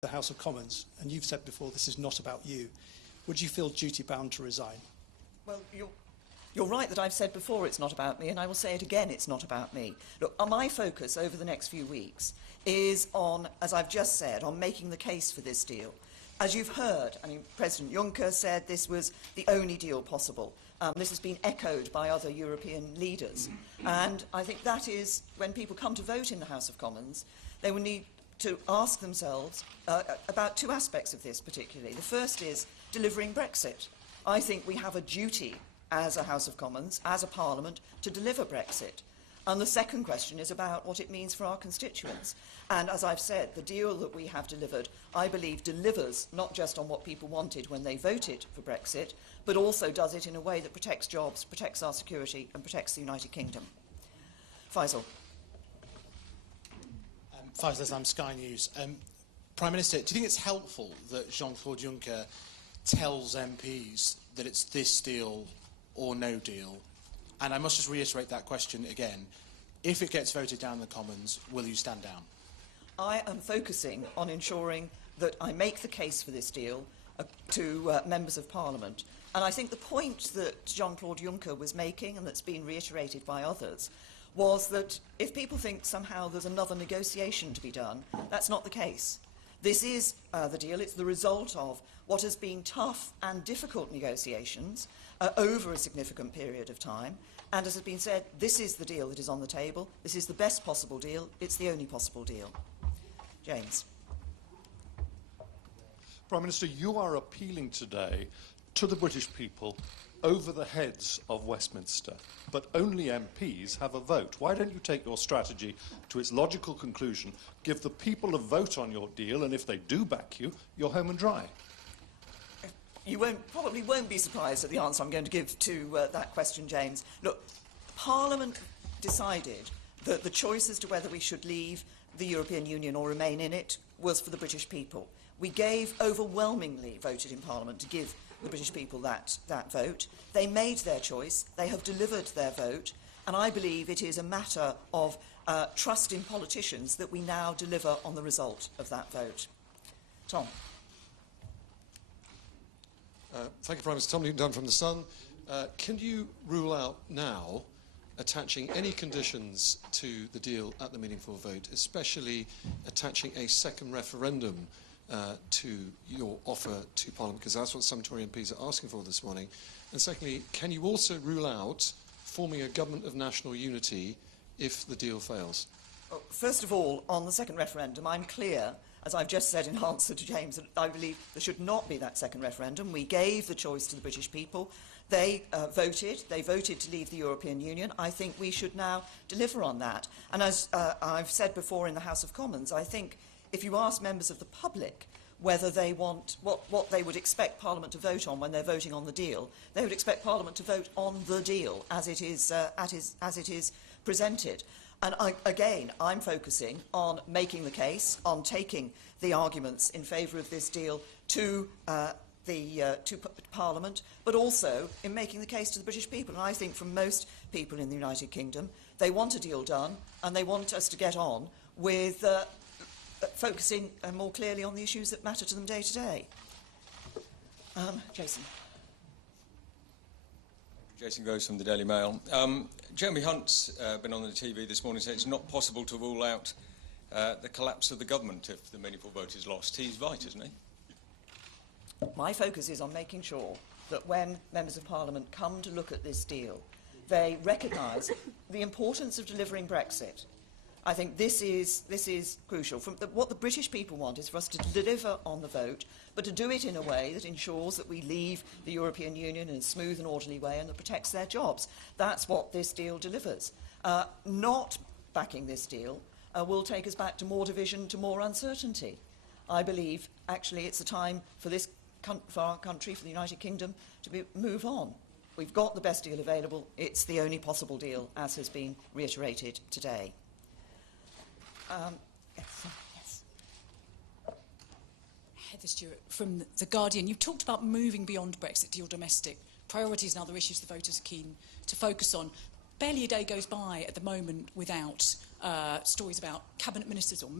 the House of Commons, and you've said before this is not about you. Would you feel duty-bound to resign? Well, you're right that I've said before it's not about me, and I will say it again, it's not about me. Look, my focus over the next few weeks is on, as I've just said, on making the case for this deal. As you've heard, I mean, President Juncker said this was the only deal possible. This has been echoed by other European leaders. And I think that is, when people come to vote in the House of Commons, they will need to ask themselves about two aspects of this particularly. The first is delivering Brexit. I think we have a duty as a House of Commons, as a Parliament, to deliver Brexit. And the second question is about what it means for our constituents. And as I've said, the deal that we have delivered, I believe, delivers not just on what people wanted when they voted for Brexit, but also does it in a way that protects jobs, protects our security and protects the United Kingdom. Faisal. Faisal Islam, Sky News. Prime Minister, do you think it's helpful that Jean-Claude Juncker tells MPs that it's this deal or no deal? And I must just reiterate that question again. If it gets voted down in the Commons, will you stand down? I am focusing on ensuring that I make the case for this deal to members of Parliament. And I think the point that Jean-Claude Juncker was making, and that's been reiterated by others, was that if people think somehow there's another negotiation to be done, that's not the case. This is the deal. It's the result of what has been tough and difficult negotiations over a significant period of time. And as has been said, this is the deal that is on the table. This is the best possible deal. It's the only possible deal. James. Prime Minister, you are appealing today to the British people over the heads of Westminster, but only MPs have a vote. Why don't you take your strategy to its logical conclusion, give the people a vote on your deal, and if they do back you, you're home and dry? You probably won't be surprised at the answer I'm going to give to that question, James. Look, Parliament decided that the choice as to whether we should leave the European Union or remain in it was for the British people. We overwhelmingly voted in Parliament to give the British people that vote. They made their choice, they have delivered their vote, and I believe it is a matter of trust in politicians that we now deliver on the result of that vote. Tom. Thank you, Prime Minister. Tom Newton-Dunn from The Sun. Can you rule out now attaching any conditions to the deal at the meaningful vote, especially attaching a second referendum to your offer to Parliament, because that's what some Tory MPs are asking for this morning? And secondly, can you also rule out forming a government of national unity if the deal fails? Well, first of all, on the second referendum, I'm clear, as I've just said in answer to James, that I believe there should not be that second referendum. We gave the choice to the British people. They voted. They voted to leave the European Union. I think we should now deliver on that. And as I've said before in the House of Commons, I think if you ask members of the public whether they want what they would expect Parliament to vote on when they're voting on the deal, they would expect Parliament to vote on the deal as it is presented. And again, I'm focusing on making the case, on taking the arguments in favour of this deal to Parliament, but also in making the case to the British people. And I think from most people in the United Kingdom, they want a deal done, and they want us to get on with focusing more clearly on the issues that matter to them day to day. Jason. Jason Groves from the Daily Mail. Jeremy Hunt's been on the TV this morning saying it's not possible to rule out the collapse of the government if the meaningful vote is lost. He's right, isn't he? My focus is on making sure that when members of Parliament come to look at this deal, they recognise the importance of delivering Brexit. I think this is crucial. What the British people want is for us to deliver on the vote, but to do it in a way that ensures that we leave the European Union in a smooth and orderly way and that protects their jobs. That's what this deal delivers. Not backing this deal will take us back to more division, to more uncertainty. I believe, actually, it's a time for our country, for the United Kingdom, to move on. We've got the best deal available. It's the only possible deal, as has been reiterated today. Yes. Heather Stewart from The Guardian. You've talked about moving beyond Brexit to your domestic priorities and other issues the voters are keen to focus on. barely a day goes by at the moment without stories about cabinet ministers or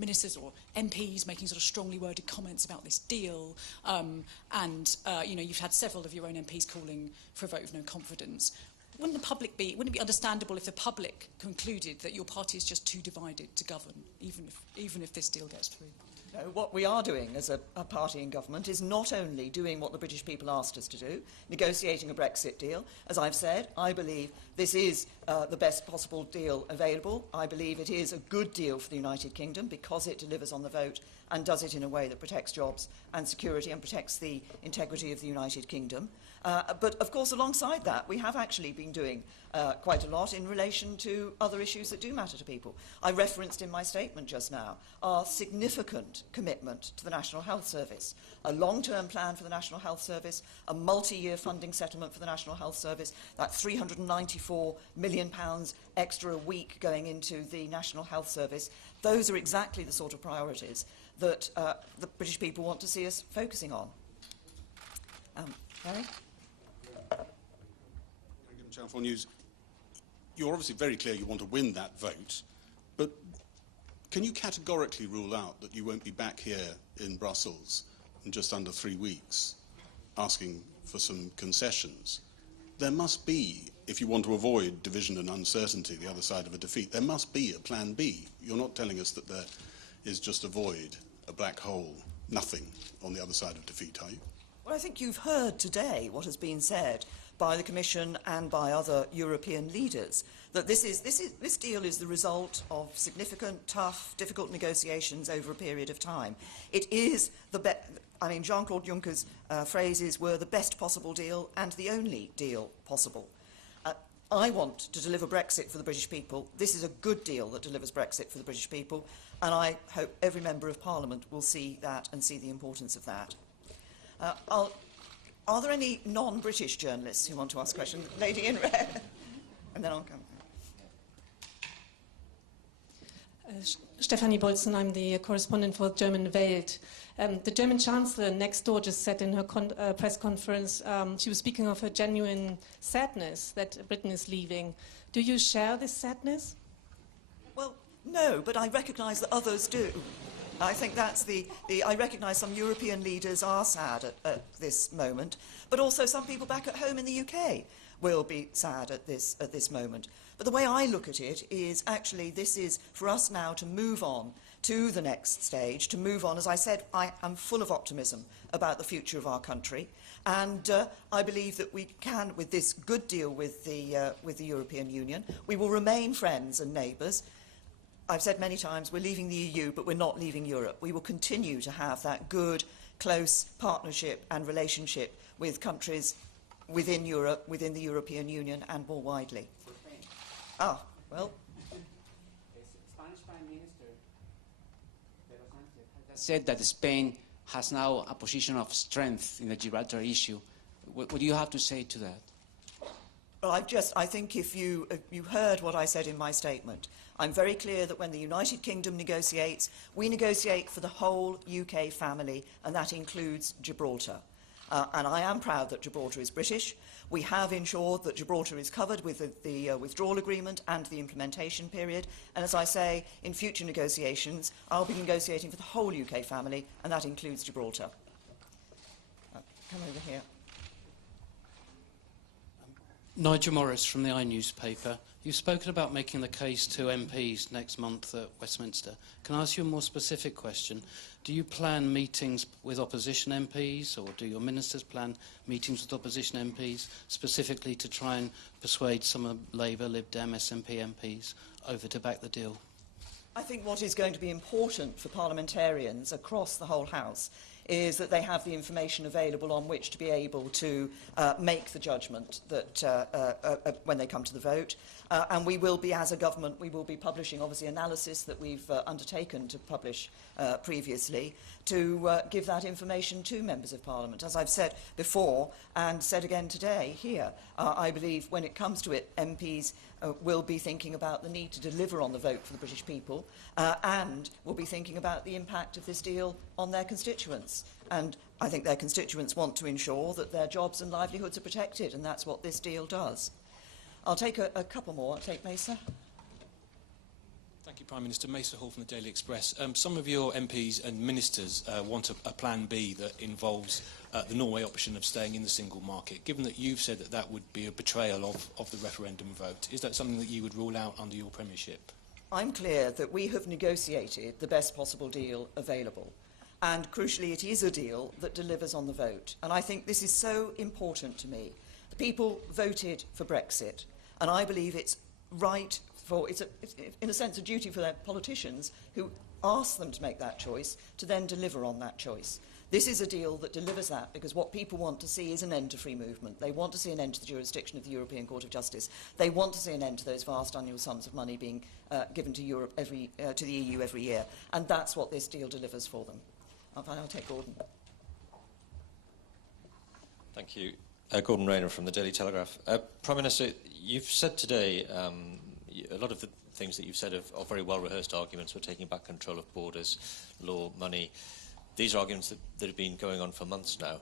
MPs making sort of strongly worded comments about this deal. You've had several of your own MPs calling for a vote of no confidence. Wouldn't it be understandable if the public concluded that your party is just too divided to govern, even if this deal gets through? No, what we are doing as a party in government is not only doing what the British people asked us to do, negotiating a Brexit deal. As I've said, I believe this is the best possible deal available. I believe it is a good deal for the United Kingdom because it delivers on the vote and does it in a way that protects jobs and security and protects the integrity of the United Kingdom. But, of course, alongside that, we have actually been doing quite a lot in relation to other issues that do matter to people. I referenced in my statement just now our significant commitment to the National Health Service, a long-term plan for the National Health Service, a multi-year funding settlement for the National Health Service, that £394 million extra a week going into the National Health Service. Those are exactly the sort of priorities that the British people want to see us focusing on. Harry? Channel 4 News, you're obviously very clear you want to win that vote, but can you categorically rule out that you won't be back here in Brussels in just under 3 weeks asking for some concessions? There must be, if you want to avoid division and uncertainty, the other side of a defeat, there must be a plan B. You're not telling us that there is just a void, a black hole, nothing on the other side of defeat, are you? Well, I think you've heard today what has been said by the Commission and by other European leaders, that this deal is the result of significant, tough, difficult negotiations over a period of time. It is Jean-Claude Juncker's phrases were the best possible deal and the only deal possible. I want to deliver Brexit for the British people. This is a good deal that delivers Brexit for the British people, and I hope every member of Parliament will see that and see the importance of that. Are there any non-British journalists who want to ask questions? Lady in red. And then I'll come. Stefanie Bolzen, I'm the correspondent for German Welt. The German Chancellor next door just said in her press conference, she was speaking of her genuine sadness that Britain is leaving. Do you share this sadness? Well, no, but I recognise that others do. I think that's I recognise some European leaders are sad at this moment, but also some people back at home in the UK will be sad at this moment. But the way I look at it is actually this is for us now to move on to the next stage, to move on. As I said, I am full of optimism about the future of our country, and I believe that we can, with this good deal with the European Union, we will remain friends and neighbours. I've said many times we're leaving the EU, but we're not leaving Europe. We will continue to have that good, close partnership and relationship with countries within Europe, within the European Union, and more widely. Ah, well. Spanish Prime Minister Pedro Sánchez has said that Spain has now a position of strength in the Gibraltar issue. What do you have to say to that? Well, I think if you heard what I said in my statement, I'm very clear that when the United Kingdom negotiates, we negotiate for the whole UK family, and that includes Gibraltar. And I am proud that Gibraltar is British. We have ensured that Gibraltar is covered with the withdrawal agreement and the implementation period. And as I say, in future negotiations, I'll be negotiating for the whole UK family, and that includes Gibraltar. Come over here. Nigel Morris from the newspaper. You've spoken about making the case to MPs next month at Westminster. Can I ask you a more specific question? Do you plan meetings with opposition MPs, or do your ministers plan meetings with opposition MPs, specifically to try and persuade some of Labour, Lib Dem, SNP MPs over to back the deal? I think what is going to be important for parliamentarians across the whole House is that they have the information available on which to be able to make the judgment that when they come to the vote. And we will be, as a government, we will be publishing, obviously, analysis that we've undertaken to publish previously to give that information to members of Parliament. As I've said before and said again today here, I believe when it comes to it, MPs will be thinking about the need to deliver on the vote for the British people and will be thinking about the impact of this deal on their constituents. And I think their constituents want to ensure that their jobs and livelihoods are protected, and that's what this deal does. I'll take a couple more. I'll take Mesa. Thank you, Prime Minister. Mesa Hall from the Daily Express. Some of your MPs and ministers want a plan B that involves the Norway option of staying in the single market. Given that you've said that that would be a betrayal of the referendum vote, is that something that you would rule out under your premiership? I'm clear that we have negotiated the best possible deal available. And crucially, it is a deal that delivers on the vote. And I think this is so important to me. The people voted for Brexit, and I believe it's right for, it's in a sense a duty for their politicians who ask them to make that choice to then deliver on that choice. This is a deal that delivers that, because what people want to see is an end to free movement. They want to see an end to the jurisdiction of the European Court of Justice. They want to see an end to those vast annual sums of money being given to Europe to the EU every year. And that's what this deal delivers for them. I'll take Gordon. Thank you. Gordon Rayner from the Daily Telegraph. Prime Minister, you've said today a lot of the things that you've said are very well-rehearsed arguments. We're taking back control of borders, law, money. These are arguments that have been going on for months now.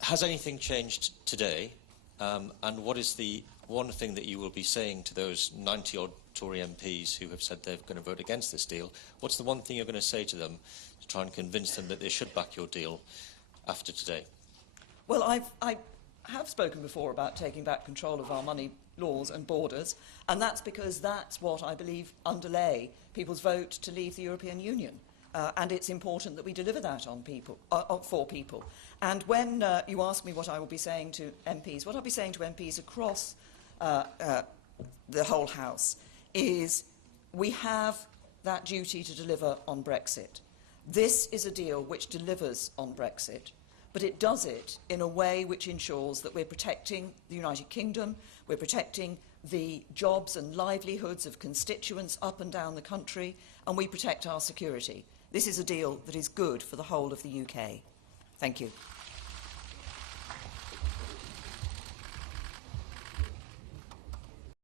Has anything changed today? And what is the one thing that you will be saying to those 90-odd Tory MPs who have said they're going to vote against this deal? What's the one thing you're going to say to them to try and convince them that they should back your deal after today? Well, I have spoken before about taking back control of our money laws and borders, and that's because that's what I believe underlay people's vote to leave the European Union. And it's important that we deliver that on people, for people. And when you ask me what I will be saying to MPs, what I'll be saying to MPs across the whole House is we have that duty to deliver on Brexit. This is a deal which delivers on Brexit, but it does it in a way which ensures that we're protecting the United Kingdom, we're protecting the jobs and livelihoods of constituents up and down the country, and we protect our security. This is a deal that is good for the whole of the UK. Thank you.